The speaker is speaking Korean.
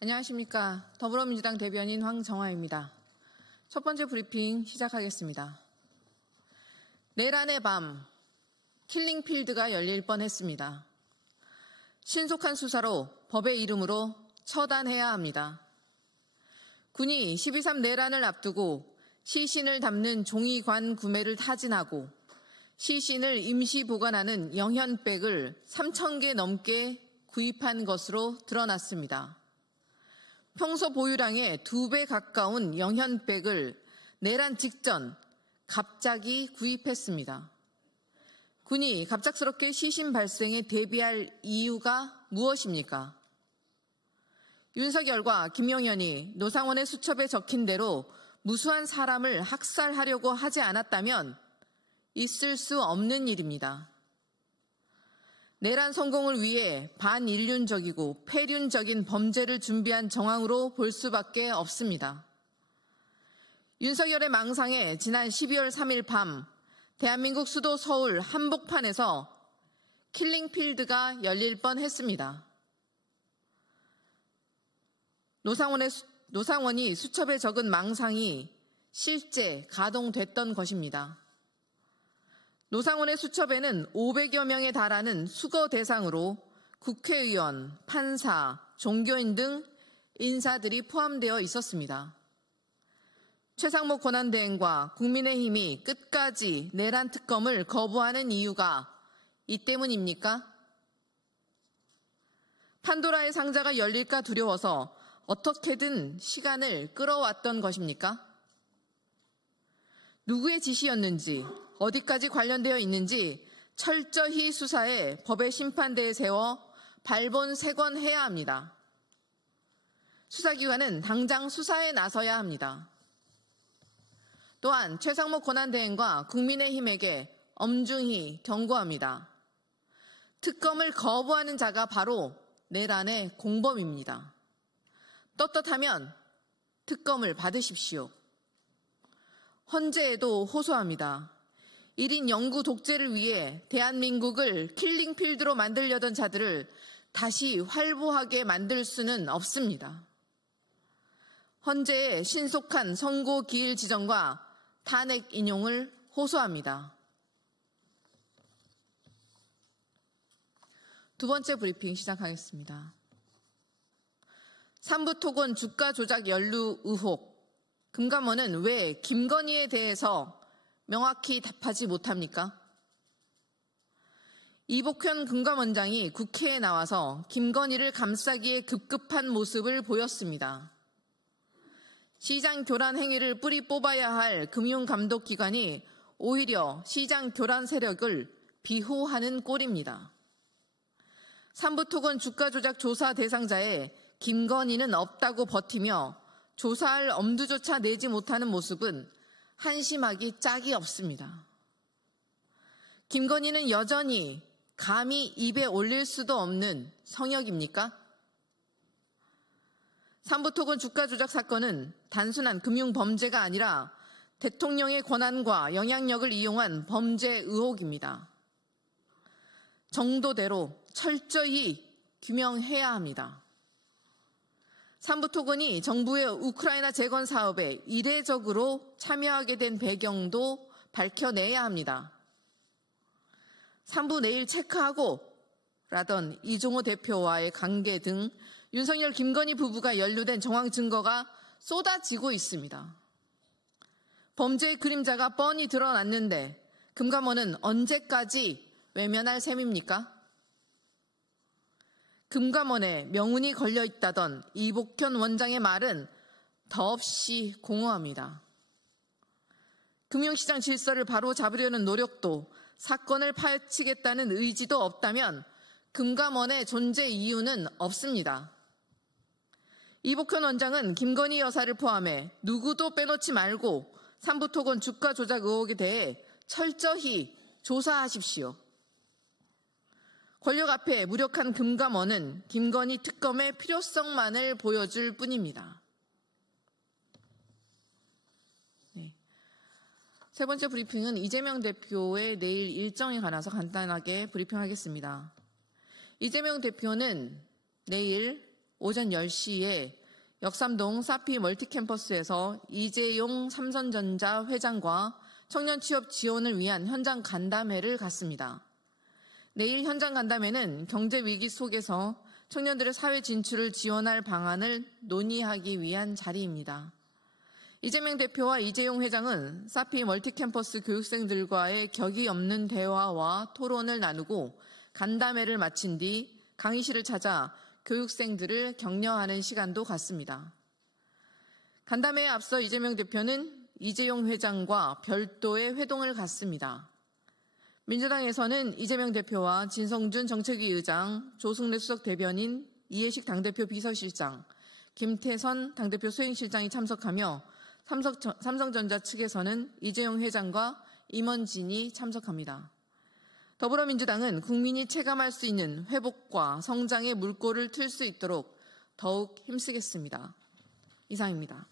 안녕하십니까. 더불어민주당 대변인 황정화입니다. 첫 번째 브리핑 시작하겠습니다. 내란의 밤, 킬링필드가 열릴 뻔했습니다. 신속한 수사로 법의 이름으로 처단해야 합니다. 군이 12.3 내란을 앞두고 시신을 담는 종이관 구매를 타진하고 시신을 임시 보관하는 영현백을 3,000개 넘게 구입한 것으로 드러났습니다. 평소 보유량의 2배 가까운 영현백을 내란 직전 갑자기 구입했습니다. 군이 갑작스럽게 시신 발생에 대비할 이유가 무엇입니까? 윤석열과 김용현이 노상원의 수첩에 적힌 대로 무수한 사람을 학살하려고 하지 않았다면 있을 수 없는 일입니다. 내란 성공을 위해 반인륜적이고 폐륜적인 범죄를 준비한 정황으로 볼 수밖에 없습니다. 윤석열의 망상에 지난 12월 3일 밤 대한민국 수도 서울 한복판에서 킬링필드가 열릴 뻔했습니다. 노상원이 수첩에 적은 망상이 실제 가동됐던 것입니다. 노상원의 수첩에는 500여 명에 달하는 수거 대상으로 국회의원, 판사, 종교인 등 인사들이 포함되어 있었습니다. 최상목 권한대행과 국민의힘이 끝까지 내란 특검을 거부하는 이유가 이 때문입니까? 판도라의 상자가 열릴까 두려워서 어떻게든 시간을 끌어왔던 것입니까? 누구의 지시였는지, 어디까지 관련되어 있는지 철저히 수사해 법의 심판대에 세워 발본색원해야 합니다. 수사기관은 당장 수사에 나서야 합니다. 또한 최상목 권한대행과 국민의힘에게 엄중히 경고합니다. 특검을 거부하는 자가 바로 내란의 공범입니다. 떳떳하면 특검을 받으십시오. 헌재에도 호소합니다. 1인 영구 독재를 위해 대한민국을 킬링필드로 만들려던 자들을 다시 활보하게 만들 수는 없습니다. 헌재의 신속한 선고 기일 지정과 탄핵 인용을 호소합니다. 두 번째 브리핑 시작하겠습니다. 삼부토건 주가 조작 연루 의혹. 금감원은 왜 김건희에 대해서 명확히 답하지 못합니까? 이복현 금감원장이 국회에 나와서 김건희를 감싸기에 급급한 모습을 보였습니다. 시장 교란 행위를 뿌리 뽑아야 할 금융감독기관이 오히려 시장 교란 세력을 비호하는 꼴입니다. 삼부토건 주가 조작 조사 대상자에 김건희는 없다고 버티며 조사할 엄두조차 내지 못하는 모습은 한심하기 짝이 없습니다. 김건희는 여전히 감히 입에 올릴 수도 없는 성역입니까? 삼부토건 주가 조작 사건은 단순한 금융범죄가 아니라 대통령의 권한과 영향력을 이용한 범죄 의혹입니다. 정도대로 철저히 규명해야 합니다. 삼부토건이 정부의 우크라이나 재건 사업에 이례적으로 참여하게 된 배경도 밝혀내야 합니다. 3부 내일 체크하고 라던 이종호 대표와의 관계 등 윤석열 김건희 부부가 연루된 정황 증거가 쏟아지고 있습니다. 범죄의 그림자가 뻔히 드러났는데 금감원은 언제까지 외면할 셈입니까? 금감원에 명운이 걸려있다던 이복현 원장의 말은 더없이 공허합니다. 금융시장 질서를 바로 잡으려는 노력도 사건을 파헤치겠다는 의지도 없다면 금감원의 존재 이유는 없습니다. 이복현 원장은 김건희 여사를 포함해 누구도 빼놓지 말고 삼부토건 주가 조작 의혹에 대해 철저히 조사하십시오. 권력 앞에 무력한 금감원은 김건희 특검의 필요성만을 보여줄 뿐입니다. 네. 세 번째 브리핑은 이재명 대표의 내일 일정에 관해서 간단하게 브리핑하겠습니다. 이재명 대표는 내일 오전 10시에 역삼동 사피 멀티캠퍼스에서 이재용 삼성전자 회장과 청년 취업 지원을 위한 현장 간담회를 갖습니다. 내일 현장 간담회는 경제 위기 속에서 청년들의 사회 진출을 지원할 방안을 논의하기 위한 자리입니다. 이재명 대표와 이재용 회장은 사피 멀티캠퍼스 교육생들과의 격이 없는 대화와 토론을 나누고 간담회를 마친 뒤 강의실을 찾아 교육생들을 격려하는 시간도 갖습니다. 간담회에 앞서 이재명 대표는 이재용 회장과 별도의 회동을 갖습니다. 민주당에서는 이재명 대표와 진성준 정책위 의장, 조승래 수석 대변인, 이해식 당대표 비서실장, 김태선 당대표 수행실장이 참석하며 삼성전자 측에서는 이재용 회장과 임원진이 참석합니다. 더불어민주당은 국민이 체감할 수 있는 회복과 성장의 물꼬를 틀 수 있도록 더욱 힘쓰겠습니다. 이상입니다.